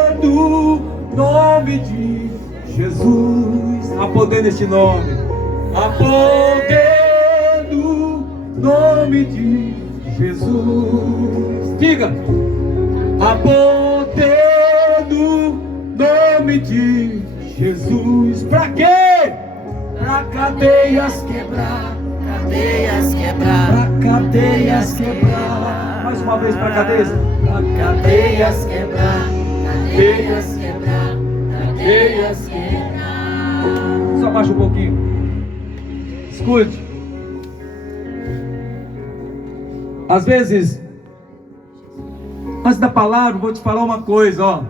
Do nome de Jesus. Há poder neste nome. Há poder no nome de Jesus. Diga. Há poder no nome de Jesus. Para quê? Para cadeias quebrar. Cadeias quebrar. Para cadeias quebrar. Mais uma vez para cadeias. Para Cadeias quebrar. Cadeias quebrar. Cadeias quebrar. Só abaixa um pouquinho. Escute. Às vezes, antes da palavra, vou te falar uma coisa, ó.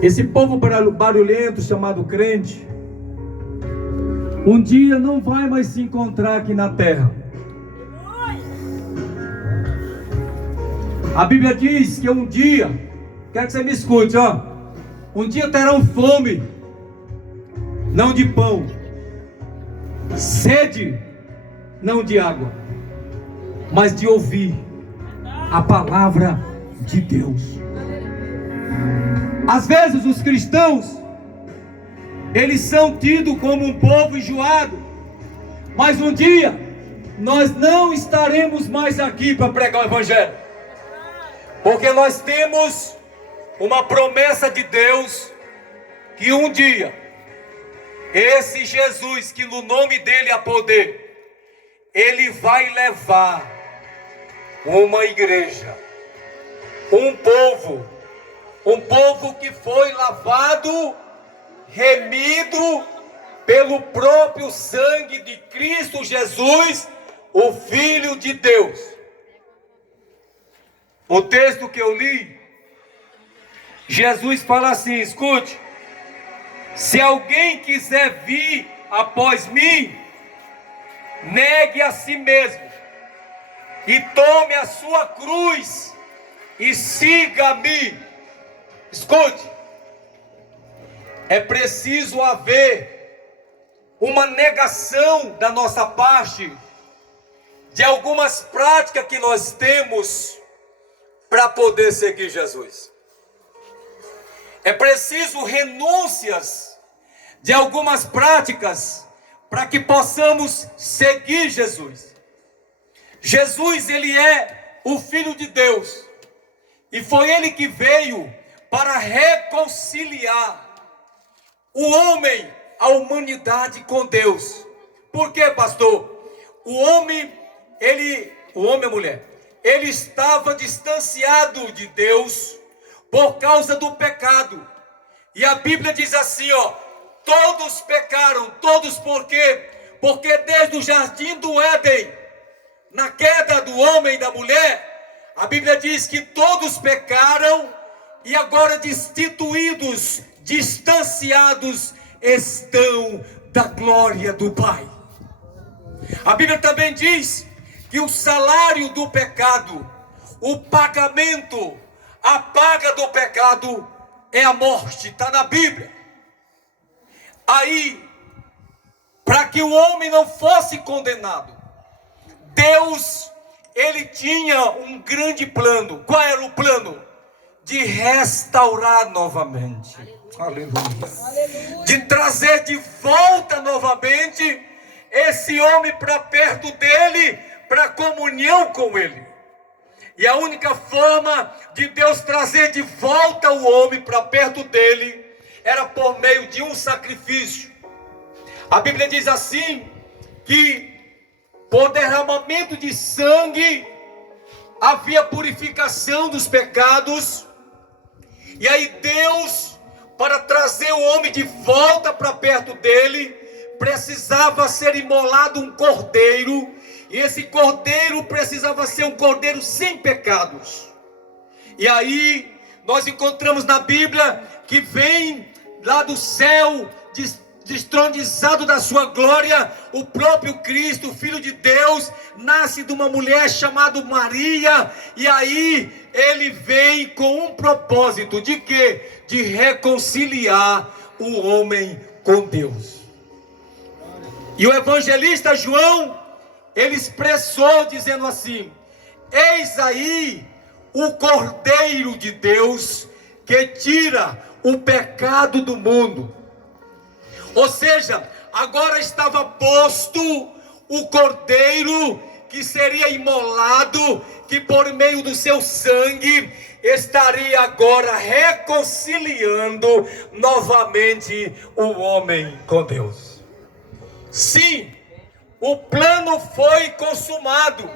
Esse povo barulhento chamado crente, um dia não vai mais se encontrar aqui na terra. A Bíblia diz que um dia, quero que você me escute, ó. Um dia terão fome, não de pão, sede, não de água, mas de ouvir a palavra de Deus. Às vezes os cristãos, eles são tidos como um povo enjoado, mas um dia nós não estaremos mais aqui para pregar o evangelho, porque nós temos uma promessa de Deus, que um dia, esse Jesus, que no nome dele há poder, ele vai levar uma igreja, um povo que foi lavado, remido pelo próprio sangue de Cristo Jesus, o Filho de Deus. O texto que eu li, Jesus fala assim, escute: se alguém quiser vir após mim, negue a si mesmo, e tome a sua cruz, e siga-me. Escute, é preciso haver uma negação da nossa parte, de algumas práticas que nós temos, para poder seguir Jesus. É preciso renúncias de algumas práticas para que possamos seguir Jesus. Jesus, ele é o Filho de Deus, e foi ele que veio para reconciliar o homem, a humanidade com Deus. Por quê, pastor? O homem e a mulher, ele estava distanciado de Deus por causa do pecado. E a Bíblia diz assim, ó: todos pecaram. Todos por quê? Porque desde o jardim do Éden, na queda do homem e da mulher, a Bíblia diz que todos pecaram e agora destituídos, distanciados estão da glória do Pai. A Bíblia também diz que o salário do pecado, o pagamento, a paga do pecado é a morte. Está na Bíblia. Aí, para que o homem não fosse condenado, Deus, ele tinha um grande plano. Qual era o plano? De restaurar novamente. Aleluia. De trazer de volta novamente esse homem para perto dele, para comunhão com ele. E a única forma de Deus trazer de volta o homem para perto dele era por meio de um sacrifício. A Bíblia diz assim, que por derramamento de sangue havia purificação dos pecados. E aí Deus, para trazer o homem de volta para perto dele, precisava ser imolado um cordeiro. E esse cordeiro precisava ser um cordeiro sem pecados. E aí nós encontramos na Bíblia que vem lá do céu, destronizado da sua glória, o próprio Cristo, o Filho de Deus, nasce de uma mulher chamada Maria. E aí ele vem com um propósito de quê? De reconciliar o homem com Deus. E o evangelista João, ele expressou dizendo assim: eis aí o Cordeiro de Deus que tira o pecado do mundo. Ou seja, agora estava posto o cordeiro que seria imolado, que por meio do seu sangue estaria agora reconciliando novamente o homem com Deus. Sim, o plano foi consumado.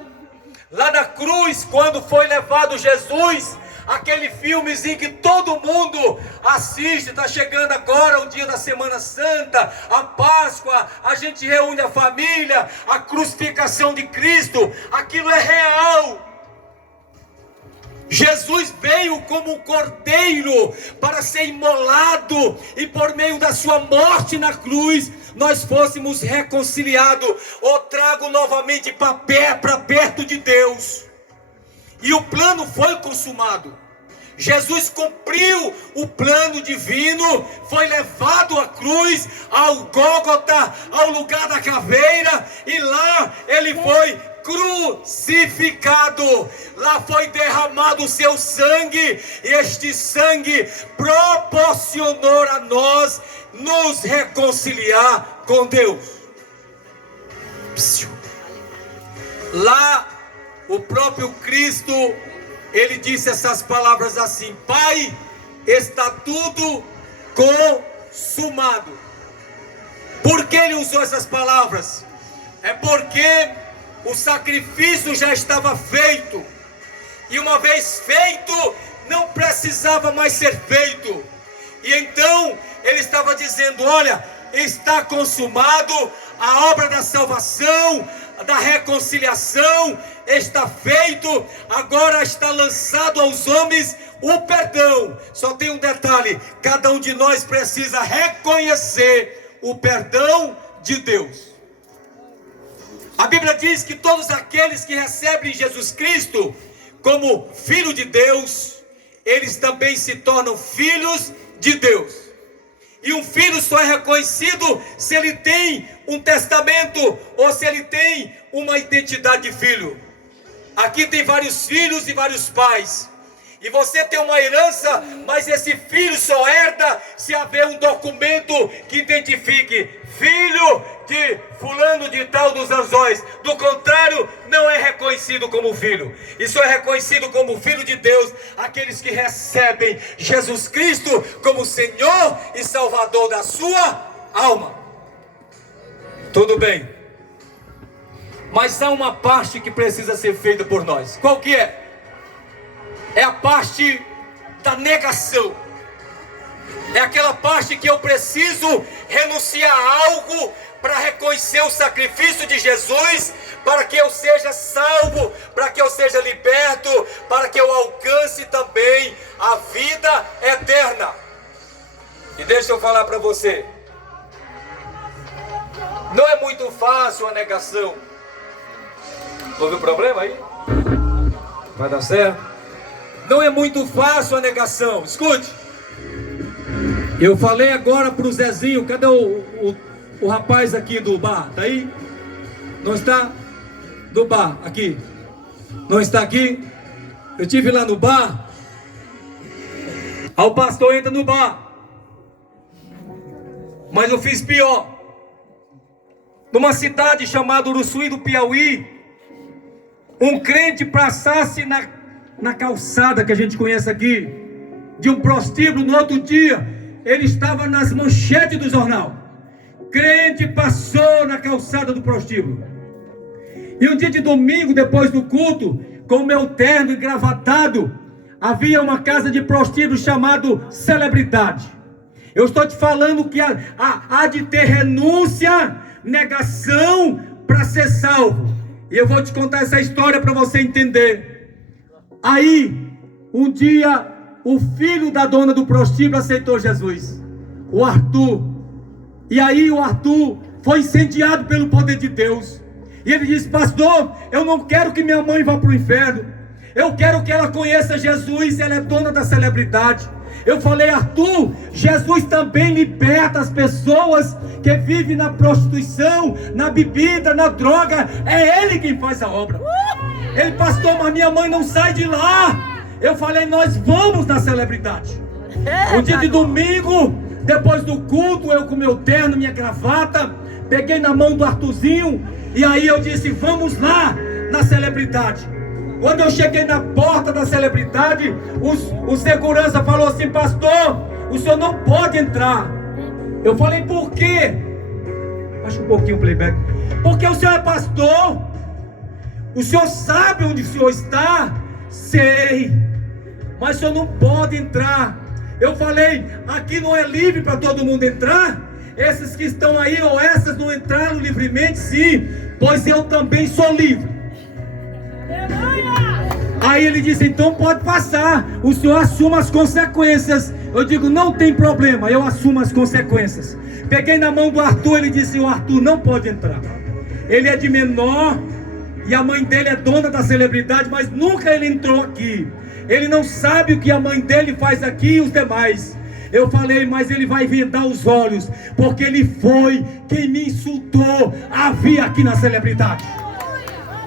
Lá na cruz, quando foi levado Jesus, aquele filmezinho que todo mundo assiste, está chegando agora o dia da Semana Santa, a Páscoa, a gente reúne a família, a crucificação de Cristo, aquilo é real. Jesus veio como um cordeiro para ser imolado, e por meio da sua morte na cruz, nós fôssemos reconciliados, ou trago novamente para perto de Deus. E o plano foi consumado. Jesus cumpriu o plano divino, foi levado à cruz, ao Gólgota, ao lugar da caveira, e lá ele foi crucificado. Lá foi derramado o seu sangue, e este sangue proporcionou a nós nos reconciliar com Deus. Lá o próprio Cristo, ele disse essas palavras assim: Pai, está tudo consumado. Por que ele usou essas palavras? É porque o sacrifício já estava feito, e uma vez feito, não precisava mais ser feito. E então ele estava dizendo: olha, está consumado, a obra da salvação, da reconciliação está feito, agora está lançado aos homens o perdão. Só tem um detalhe: cada um de nós precisa reconhecer o perdão de Deus. A Bíblia diz que todos aqueles que recebem Jesus Cristo como Filho de Deus, eles também se tornam filhos de Deus. E um filho só é reconhecido se ele tem um testamento, ou se ele tem uma identidade de filho. Aqui tem vários filhos e vários pais, e você tem uma herança, mas esse filho só herda se haver um documento que identifique filho de fulano de tal dos Anzóis. Do contrário, não é reconhecido como filho. E só é reconhecido como filho de Deus aqueles que recebem Jesus Cristo como Senhor e Salvador da sua alma. Tudo bem, mas há uma parte que precisa ser feita por nós. Qual que é? É a parte da negação. É aquela parte que eu preciso renunciar a algo para reconhecer o sacrifício de Jesus, para que eu seja salvo, para que eu seja liberto, para que eu alcance também a vida eterna. E deixa eu falar para você, não é muito fácil a negação. Houve um problema aí? Vai dar certo? Não é muito fácil a negação. Escute, eu falei agora para o Zezinho. Cadê o rapaz aqui do bar? Está aí? Não está? Do bar, aqui. Não está aqui? Eu estive lá no bar. Aí o pastor entra no bar. Mas eu fiz pior. Numa cidade chamada Uruçuí do Piauí, um crente passasse na calçada que a gente conhece aqui, de um prostíbulo. No outro dia, ele estava nas manchetes do jornal. Crente passou na calçada do prostíbulo. E um dia de domingo, depois do culto, com o meu terno engravatado, havia uma casa de prostíbulo chamado Celebridade. Eu estou te falando que há de ter renúncia, negação para ser salvo. E eu vou te contar essa história para você entender. Aí, um dia, o filho da dona do prostíbulo aceitou Jesus, o Arthur. E aí o Arthur foi incendiado pelo poder de Deus. E ele disse: pastor, eu não quero que minha mãe vá para o inferno. Eu quero que ela conheça Jesus, ela é dona da celebridade. Eu falei: Arthur, Jesus também liberta as pessoas que vivem na prostituição, na bebida, na droga. É Ele quem faz a obra. Ele: pastor, mas minha mãe não sai de lá. Eu falei: nós vamos na celebridade. Um dia de domingo, depois do culto, eu com meu terno, minha gravata, peguei na mão do Arthurzinho, e aí eu disse, vamos lá na celebridade. Quando eu cheguei na porta da celebridade, o segurança falou assim, pastor, o senhor não pode entrar. Eu falei, por quê? Baixa um pouquinho o playback. Porque o senhor é pastor, o senhor sabe onde o senhor está? Sei, mas o senhor não pode entrar. Eu falei, aqui não é livre para todo mundo entrar? Esses que estão aí ou essas não entraram livremente? Sim, pois eu também sou livre. Aí ele disse, então pode passar, o senhor assuma as consequências. Eu digo, não tem problema, eu assumo as consequências. Peguei na mão do Arthur, ele disse, o Arthur não pode entrar. Ele é de menor e a mãe dele é dona da celebridade, mas nunca ele entrou aqui. Ele não sabe o que a mãe dele faz aqui e os demais. Eu falei, mas ele vai vendar os olhos, porque ele foi quem me insultou a vir aqui na celebridade.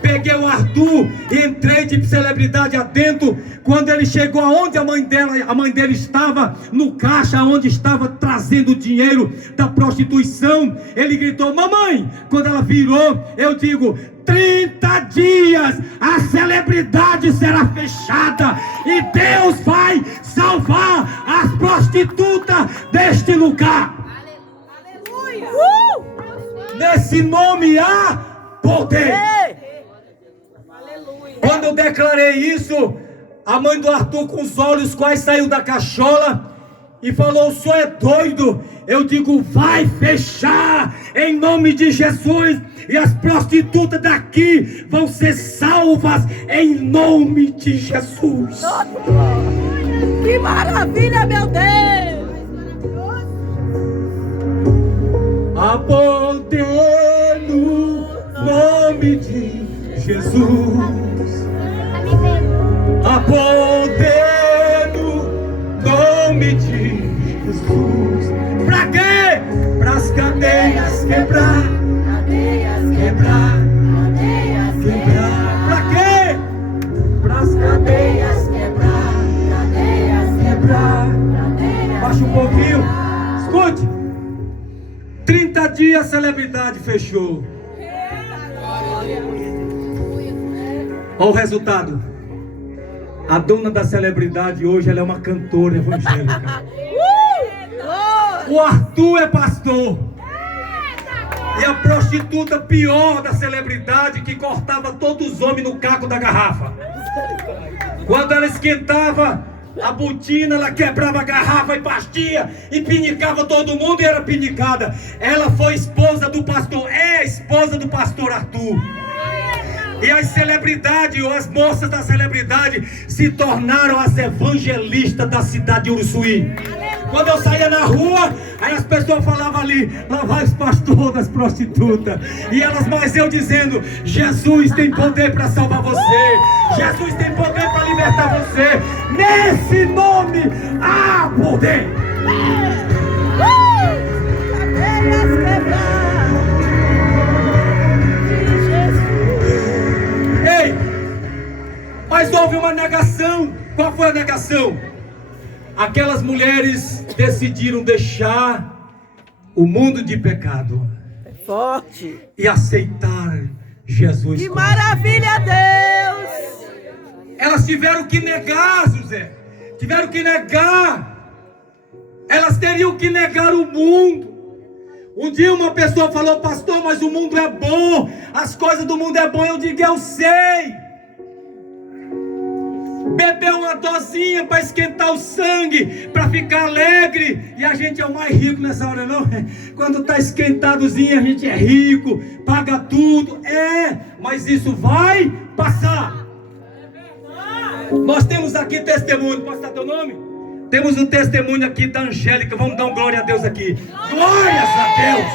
Peguei o Arthur e entrei de celebridade adentro. Quando ele chegou aonde a mãe dele estava, no caixa onde estava trazendo o dinheiro da prostituição, ele gritou, mamãe. Quando ela virou, eu digo, 30 dias a celebridade será fechada e Deus vai salvar as prostitutas deste lugar. Aleluia. Nesse nome há poder. Quando eu declarei isso, a mãe do Arthur com os olhos quase saiu da cachola e falou, o senhor é doido? Eu digo, vai fechar em nome de Jesus e as prostitutas daqui vão ser salvas em nome de Jesus. Que maravilha, meu Deus! Há poder no nome de Jesus. Há poder no nome de Jesus. Pra quê? Pras cadeias quebrar. Cadeias quebrar. Cadeias quebrar. Pra quê? Pras cadeias quebrar. Cadeias quebrar. Baixa um pouquinho. Escute. 30 dias a celebridade fechou. Olha o resultado. A dona da celebridade hoje, ela é uma cantora evangélica. O Arthur é pastor. E a prostituta pior da celebridade, que cortava todos os homens no caco da garrafa. Quando ela esquentava a botina, ela quebrava a garrafa e partia e pinicava todo mundo e era pinicada. Ela foi esposa do pastor, é esposa do pastor Arthur. E as celebridades, ou as moças da celebridade, se tornaram as evangelistas da cidade de Uruçuí. Quando eu saía na rua, aí as pessoas falavam ali, lá vai os pastores das prostitutas. E elas, mas eu dizendo, Jesus tem poder para salvar você. Jesus tem poder para libertar você. Nesse nome há poder. Ei, mas houve uma negação. Qual foi a negação? Aquelas mulheres decidiram deixar o mundo de pecado. Forte. E aceitar Jesus. Que maravilha, Deus! Elas tiveram que negar, José. Tiveram que negar. Elas teriam que negar o mundo. Um dia uma pessoa falou, pastor, mas o mundo é bom. As coisas do mundo é bom. Eu digo, eu sei. Beber uma dosinha para esquentar o sangue, para ficar alegre. E a gente é o mais rico nessa hora, não? Quando está esquentadozinho, a gente é rico, paga tudo. É, mas isso vai passar. Nós temos aqui testemunho. Posso dar teu nome? Temos um testemunho aqui da Angélica. Vamos dar um glória a Deus aqui. Glórias a Deus.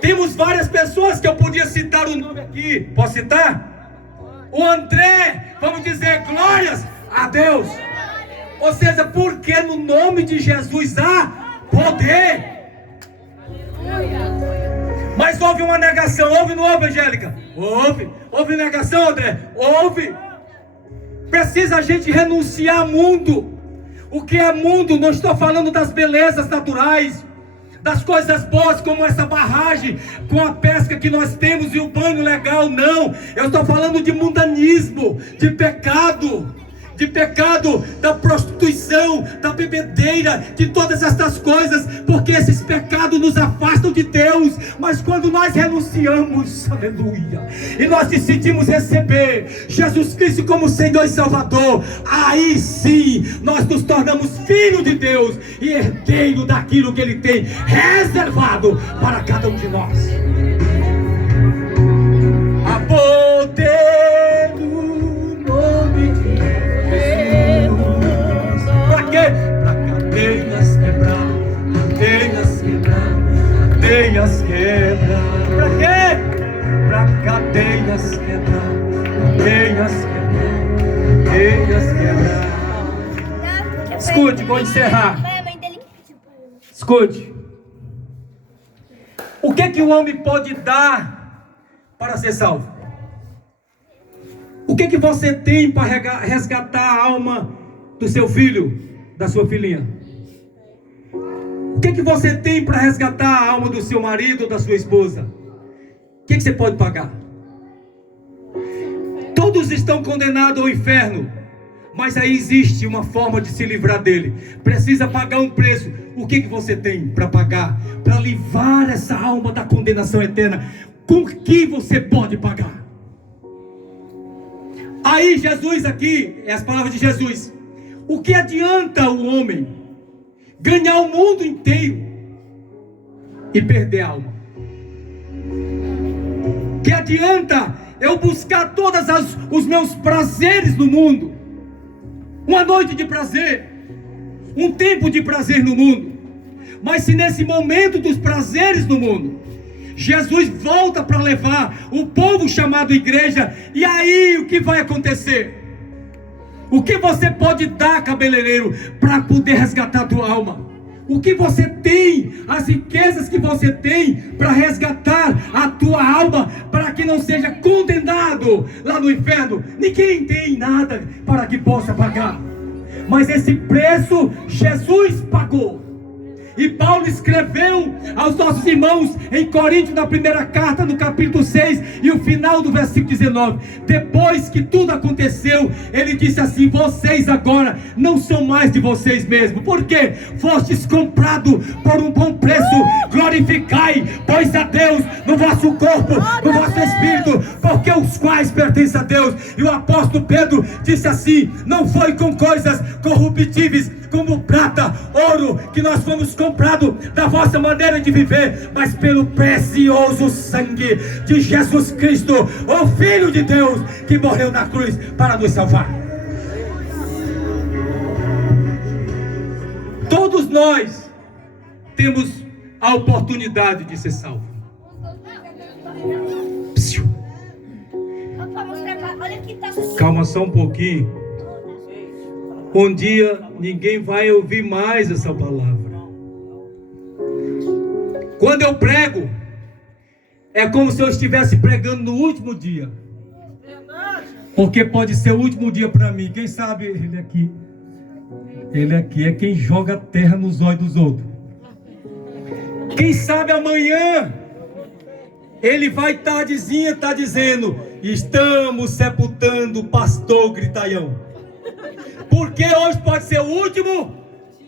Temos várias pessoas que eu podia citar o nome aqui. Posso citar? O André, vamos dizer glórias a Deus. Ou seja, porque no nome de Jesus há poder. Mas houve uma negação. Houve ou não houve, Angélica? Houve. Houve negação, André? Houve. Precisa a gente renunciar ao mundo. O que é mundo, não estou falando das belezas naturais, das coisas boas como essa barragem, com a pesca que nós temos e o banho legal, não. Eu estou falando de mundanismo, de pecado, da prostituição, da bebedeira, de todas essas coisas, porque esses pecados nos afastam de Deus. Mas quando nós renunciamos, aleluia, e nós decidimos receber Jesus Cristo como Senhor e Salvador, aí sim nós nos tornamos filhos de Deus e herdeiro daquilo que Ele tem reservado para cada um de nós. A poder do nome de para quê? Para cadeias quebrar, cadeias quebrar, cadeias quebrar. Para quê? Para cadeias quebrar, cadeias quebrar, cadeias quebrar. Escute, vou encerrar. Escute. O que o homem pode dar para ser salvo? O que você tem para resgatar a alma do seu filho, da sua filhinha? O que você tem para resgatar a alma do seu marido ou da sua esposa? O que você pode pagar? Todos estão condenados ao inferno, mas aí existe uma forma de se livrar dele. Precisa pagar um preço. O que você tem para pagar para livrar essa alma da condenação eterna? Com que você pode pagar? Aí Jesus aqui, é as palavras de Jesus: o que adianta o homem ganhar o mundo inteiro e perder a alma? Que adianta eu buscar todos os meus prazeres no mundo, uma noite de prazer, um tempo de prazer no mundo, mas se nesse momento dos prazeres no mundo, Jesus volta para levar o povo chamado igreja, e aí o que vai acontecer? O que você pode dar, cabeleireiro, para poder resgatar a tua alma? O que você tem, as riquezas que você tem para resgatar a tua alma, para que não seja condenado lá no inferno? Ninguém tem nada para que possa pagar, mas esse preço Jesus pagou. E Paulo escreveu aos nossos irmãos em Coríntios, na primeira carta, no capítulo 6, e o final do versículo 19. Depois que tudo aconteceu, ele disse assim: vocês agora não são mais de vocês mesmos. Por quê? Fostes comprado por um bom preço. Glorificai, pois, a Deus no vosso corpo, no vosso espírito, porque os quais pertencem a Deus. E o apóstolo Pedro disse assim: não foi com coisas corruptíveis, como prata, ouro, que nós fomos comprados da vossa maneira de viver, mas pelo precioso sangue de Jesus Cristo, o Filho de Deus, que morreu na cruz para nos salvar. Todos nós temos a oportunidade de ser salvos. Calma só um pouquinho. Um dia ninguém vai ouvir mais essa palavra. Quando eu prego, é como se eu estivesse pregando no último dia. Porque pode ser o último dia para mim. Quem sabe ele aqui? Ele aqui é quem joga terra nos olhos dos outros. Quem sabe amanhã ele vai estar dizendo: estamos sepultando o pastor Gritaião. Porque hoje pode ser o último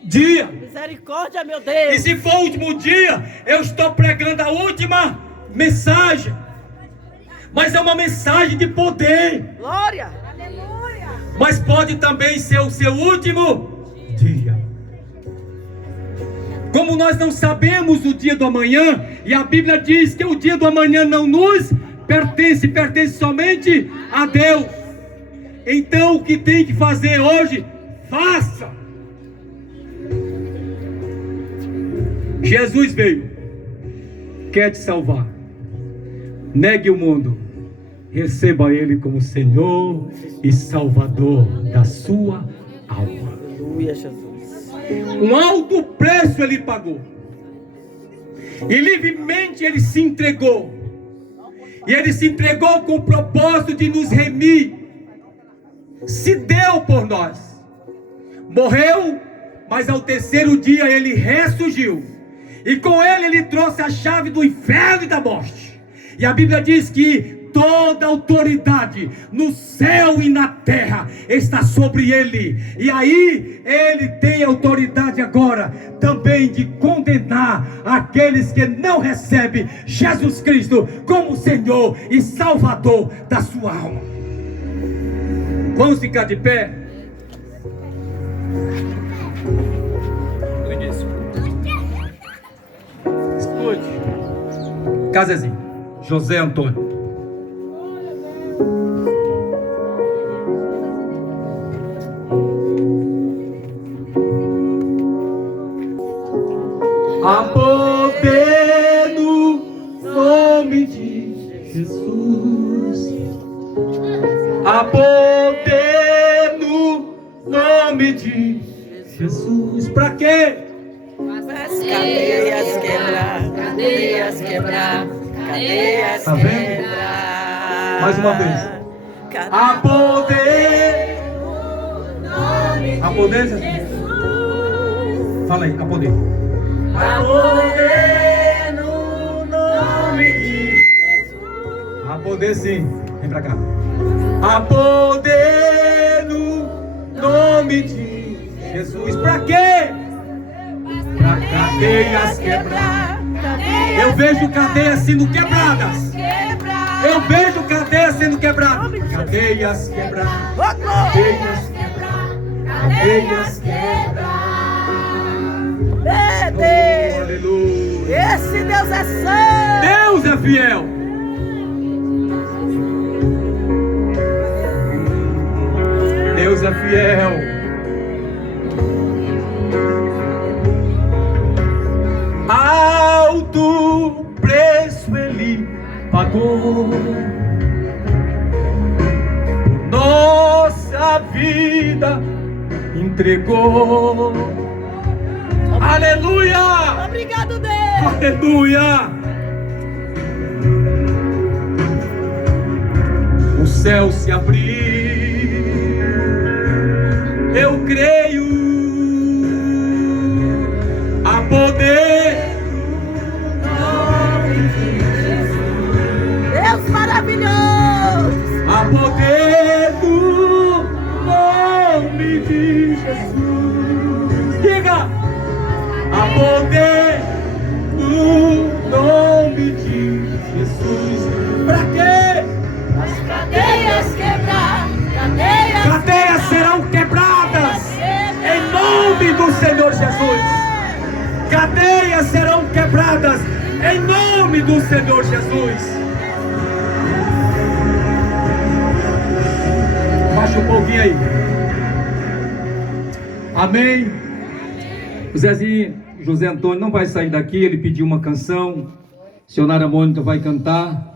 dia. Misericórdia, meu Deus. E se for o último dia, eu estou pregando a última mensagem. Mas é uma mensagem de poder. Glória. Aleluia. Mas pode também ser o seu último dia. Como nós não sabemos o dia do amanhã, e a Bíblia diz que o dia do amanhã não nos pertence, pertence somente a Deus. Então o que tem que fazer hoje, faça. Jesus veio, quer te salvar. Negue o mundo, receba Ele como Senhor e Salvador da sua alma. Aleluia, Jesus. Um alto preço Ele pagou, e livremente Ele se entregou. E Ele se entregou com o propósito de nos remir. Se deu por nós, morreu mas ao terceiro dia ele ressurgiu. E com ele trouxe a chave do inferno e da morte. E a Bíblia diz que toda autoridade no céu e na terra está sobre ele. E aí ele tem autoridade agora também de condenar aqueles que não recebem Jesus Cristo como Senhor e Salvador da sua alma. Vamos ficar de pé? Escute. Casazinho, José Antônio. Há poder no nome de Jesus. Há poder no nome de Jesus. Para quê? Cadeias quebrar, cadeias quebrar, cadeias Tá vendo? quebrar. Mais uma vez. Há poder. Há poder, Jesus? Fala aí, há poder. Há poder no nome de Jesus. Há poder sim. Vem pra cá. Há poder no nome de Jesus. Pra quê? Pra cadeias quebrar. Eu vejo cadeias sendo quebradas. Eu vejo cadeias sendo quebradas. Cadeias quebrar. Cadeias quebrar. Cadeias quebrar. Meu Deus! Oh, aleluia. Esse Deus é santo! Deus é fiel. Deus é fiel. Alto preço ele pagou por nossa vida, entregou. Aleluia! Obrigado, Deus! Aleluia! O céu se abriu, eu creio, há poder. Deus maravilhoso! Há poder no nome de Jesus. Diga! Há poder no nome de Jesus. Pra quê? As cadeias quebrar, cadeias Cadeias serão quebradas em nome do Senhor Jesus. Cadeias serão quebradas em nome do Senhor Jesus. Baixa um pouquinho aí. Amém. O Zezinho, José Antônio não vai sair daqui. Ele pediu uma canção. A senhora Mônica vai cantar.